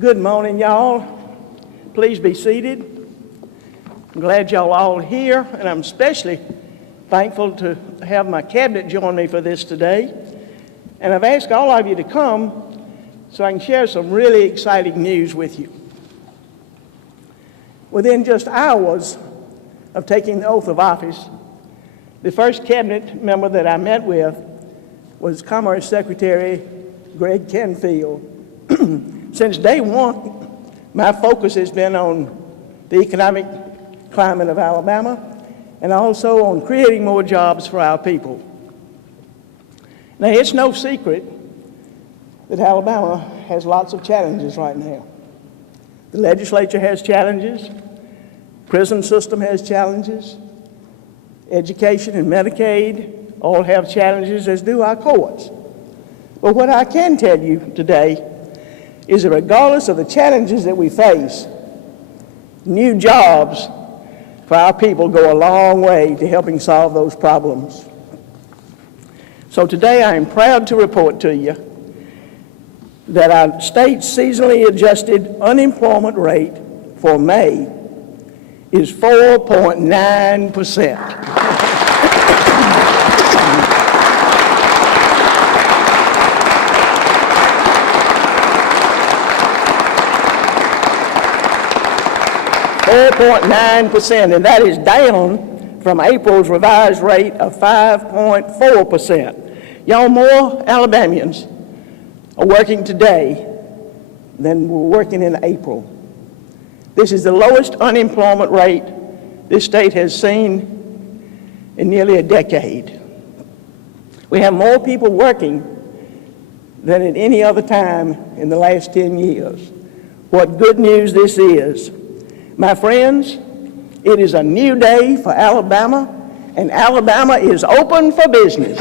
Good morning, y'all. Please be seated. I'm glad y'all all here, and I'm especially thankful to have my cabinet join me for this today. And I've asked all of you to come so I can share some really exciting news with you. Within just hours of taking the oath of office, the first cabinet member that I met with was Commerce Secretary Greg Canfield. Since day one, my focus has been on the economic climate of Alabama and also on creating more jobs for our people. Now, it's no secret that Alabama has lots of challenges right now. The legislature has challenges, prison system has challenges, education and Medicaid all have challenges, as do our courts. But what I can tell you today is that regardless of the challenges that we face, new jobs for our people go a long way to helping solve those problems. So today I am proud to report to you that our state's seasonally adjusted unemployment rate for May is 4.9%. and that is down from April's revised rate of 5.4%. Y'all, more Alabamians are working today than were working in April. This is the lowest unemployment rate this state has seen in nearly a decade. We have more people working than at any other time in the last 10 years. What good news this is. My friends, it is a new day for Alabama, and Alabama is open for business.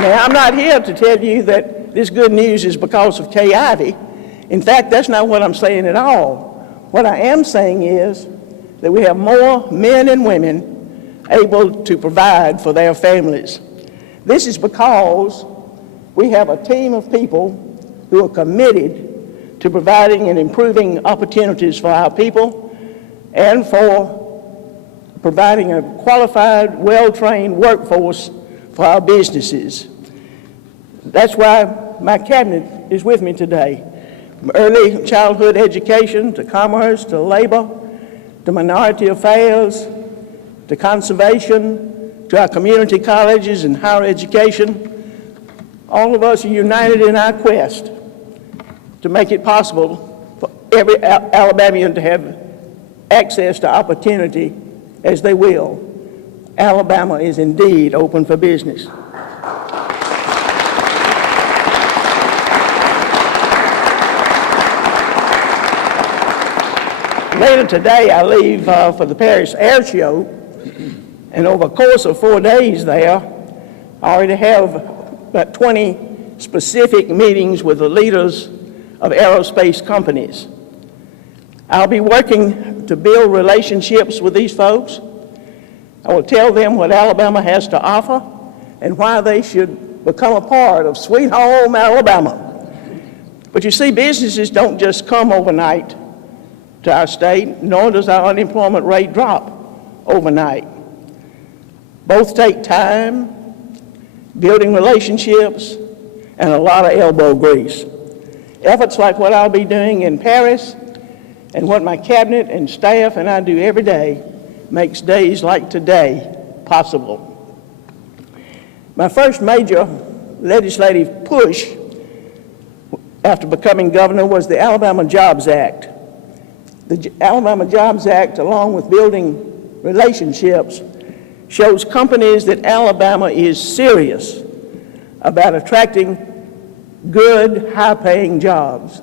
Now, I'm not here to tell you that this good news is because of Kay Ivey. In fact, that's not what I'm saying at all. What I am saying is that we have more men and women able to provide for their families. This is because we have a team of people who are committed to providing and improving opportunities for our people and for providing a qualified, well-trained workforce for our businesses. That's why my cabinet is with me today. From early childhood education to commerce to labor to minority affairs to conservation, to our community colleges and higher education, all of us are united in our quest to make it possible for every Alabamian to have access to opportunity as they will. Alabama is indeed open for business. Later today, I leave for the Paris Air Show, and over the course of 4 days there, I already have about 20 specific meetings with the leaders of aerospace companies. I'll be working to build relationships with these folks. I will tell them what Alabama has to offer and why they should become a part of Sweet Home Alabama. But you see, businesses don't just come overnight to our state, nor does our unemployment rate drop overnight. Both take time, building relationships, and a lot of elbow grease. Efforts like what I'll be doing in Paris and what my cabinet and staff and I do every day makes days like today possible. My first major legislative push after becoming governor was the Alabama Jobs Act. The Alabama Jobs Act, along with building relationships, shows companies that Alabama is serious about attracting good, high-paying jobs.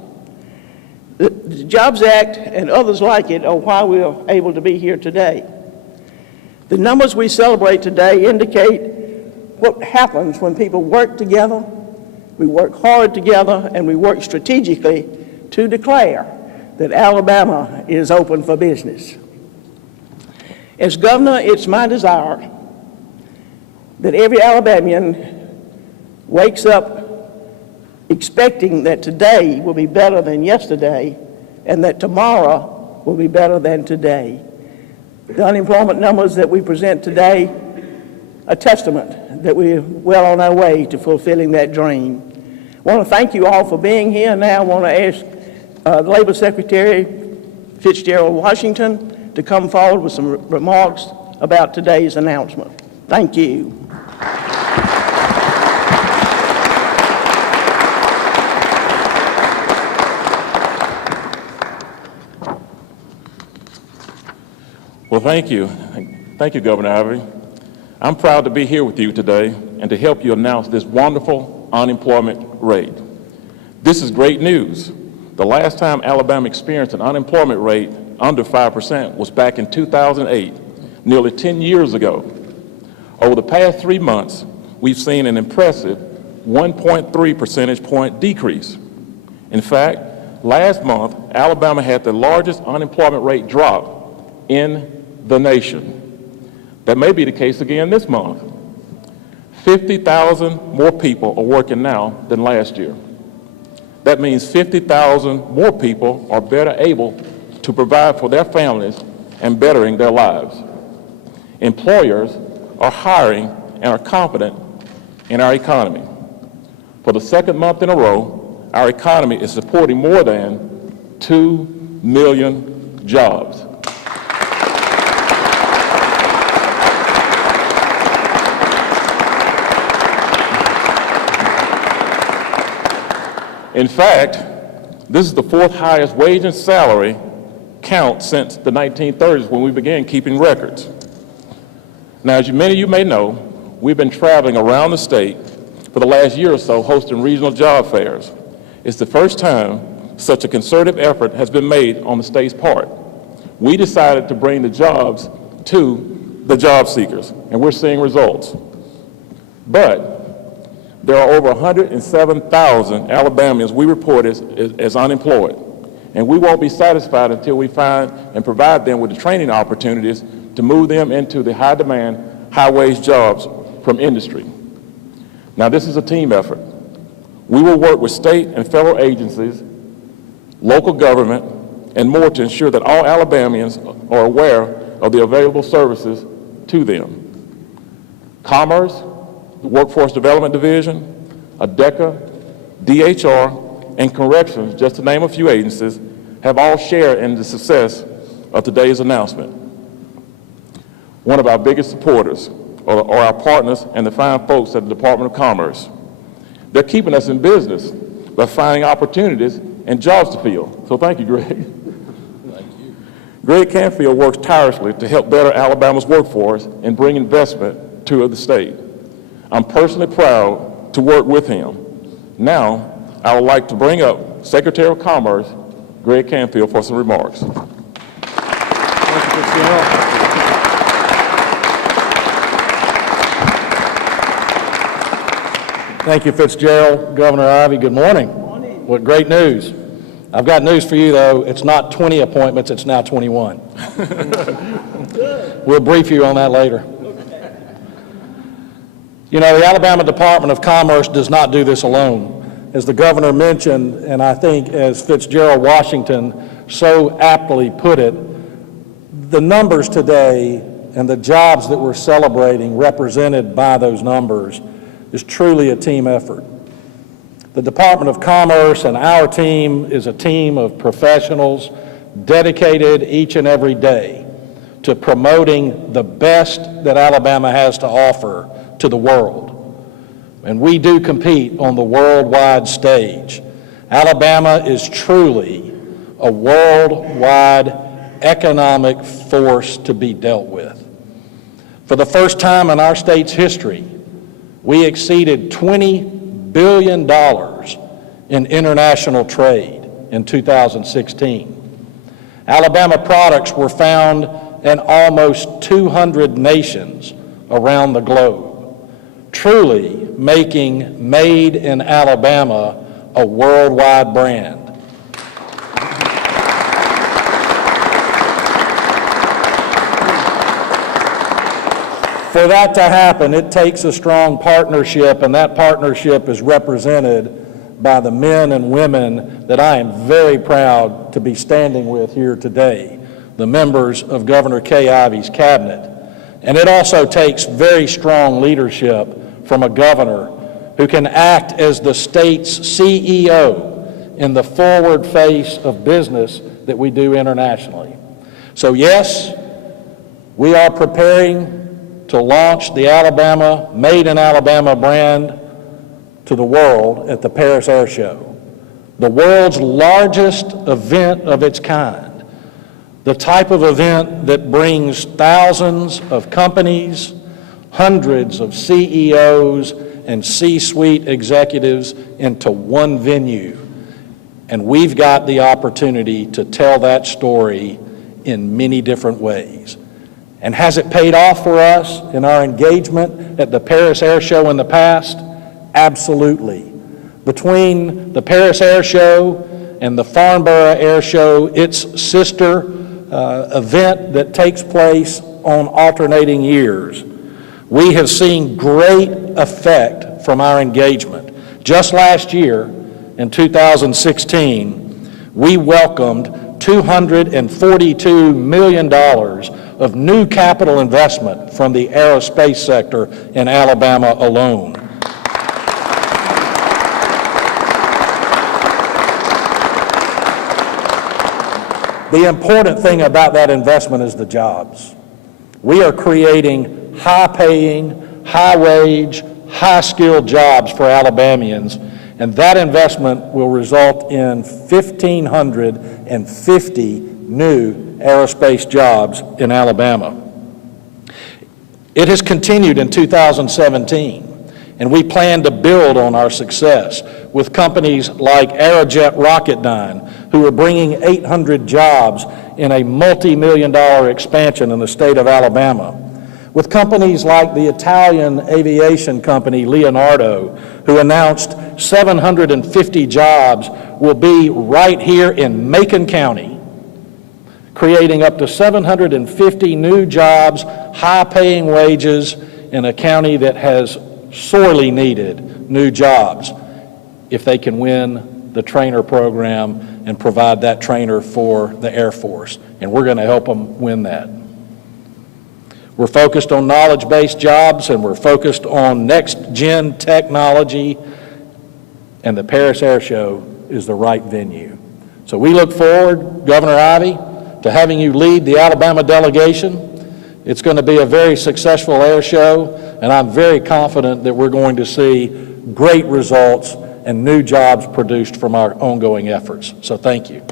The Jobs Act and others like it are why we are able to be here today. The numbers we celebrate today indicate what happens when people work together, we work hard together, and we work strategically to declare that Alabama is open for business. As governor, it's my desire that every Alabamian wakes up expecting that today will be better than yesterday and that tomorrow will be better than today. The unemployment numbers that we present today are a testament that we're well on our way to fulfilling that dream. I want to thank you all for being here. Now I want to ask Labor Secretary Fitzgerald Washington to come forward with some remarks about today's announcement. Thank you. Well, thank you. Thank you, Governor Ivey. I'm proud to be here with you today and to help you announce this wonderful unemployment rate. This is great news. The last time Alabama experienced an unemployment rate under 5% was back in 2008, nearly 10 years ago. Over the past 3 months, we've seen an impressive 1.3 percentage point decrease. In fact, last month, Alabama had the largest unemployment rate drop in the nation. That may be the case again this month. 50,000 more people are working now than last year. That means 50,000 more people are better able to provide for their families and bettering their lives. Employers are hiring and are confident in our economy. For the second month in a row, our economy is supporting more than 2 million jobs. In fact, this is the 4th highest wage and salary count since the 1930s when we began keeping records. Now, as many of you may know, we've been traveling around the state for the last year or so hosting regional job fairs. It's the first time such a concerted effort has been made on the state's part. We decided to bring the jobs to the job seekers, and we're seeing results. But there are over 107,000 Alabamians we report as unemployed, and we won't be satisfied until we find and provide them with the training opportunities to move them into the high-demand, high-wage jobs from industry. Now, this is a team effort. We will work with state and federal agencies, local government, and more to ensure that all Alabamians are aware of the available services to them. Commerce, the Workforce Development Division, ADECA, DHR, and Corrections, just to name a few agencies, have all shared in the success of today's announcement. One of our biggest supporters are our partners and the fine folks at the Department of Commerce. They're keeping us in business by finding opportunities and jobs to fill. So thank you, Greg. Thank you. Greg Canfield works tirelessly to help better Alabama's workforce and bring investment to the state. I'm personally proud to work with him. Now, I would like to bring up Secretary of Commerce, Greg Canfield, for some remarks. Thank you, Fitzgerald. Thank you, Fitzgerald. Governor Ivey, good morning. Good morning. What great news. I've got news for you, though. It's not 20 appointments, it's now 21. We'll brief you on that later. You know, the Alabama Department of Commerce does not do this alone. As the governor mentioned, and I think as Fitzgerald Washington so aptly put it, the numbers today and the jobs that we're celebrating represented by those numbers is truly a team effort. The Department of Commerce and our team is a team of professionals dedicated each and every day to promoting the best that Alabama has to offer to the world. And we do compete on the worldwide stage. Alabama is truly a worldwide economic force to be dealt with. For the first time in our state's history, we exceeded $20 billion in international trade in 2016. Alabama products were found in almost 200 nations around the globe, truly making Made in Alabama a worldwide brand. For that to happen, it takes a strong partnership, and that partnership is represented by the men and women that I am very proud to be standing with here today, the members of Governor Kay Ivey's cabinet. And it also takes very strong leadership from a governor who can act as the state's CEO in the forward face of business that we do internationally. So yes, we are preparing to launch the Alabama, Made in Alabama brand to the world at the Paris Air Show, the world's largest event of its kind, the type of event that brings thousands of companies, hundreds of CEOs and C-suite executives into one venue. And we've got the opportunity to tell that story in many different ways. And has it paid off for us in our engagement at the Paris Air Show in the past? Absolutely. Between the Paris Air Show and the Farnborough Air Show, its sister event that takes place on alternating years, we have seen great effect from our engagement. Just last year, in 2016, we welcomed $242 million of new capital investment from the aerospace sector in Alabama alone. The important thing about that investment is the jobs. We are creating high-paying, high-wage, high-skilled jobs for Alabamians, and that investment will result in 1,550 new aerospace jobs in Alabama. It has continued in 2017, and we plan to build on our success with companies like Aerojet Rocketdyne, who are bringing 800 jobs in a multi-million-dollar expansion in the state of Alabama, with companies like the Italian aviation company Leonardo, who announced 750 jobs will be right here in Macon County, creating up to 750 new jobs, high-paying wages in a county that has sorely needed new jobs if they can win the trainer program and provide that trainer for the Air Force. And we're going to help them win that. We're focused on knowledge-based jobs, and we're focused on next-gen technology, and the Paris Air Show is the right venue. So we look forward, Governor Ivey, to having you lead the Alabama delegation. It's going to be a very successful air show, and I'm very confident that we're going to see great results and new jobs produced from our ongoing efforts. So thank you.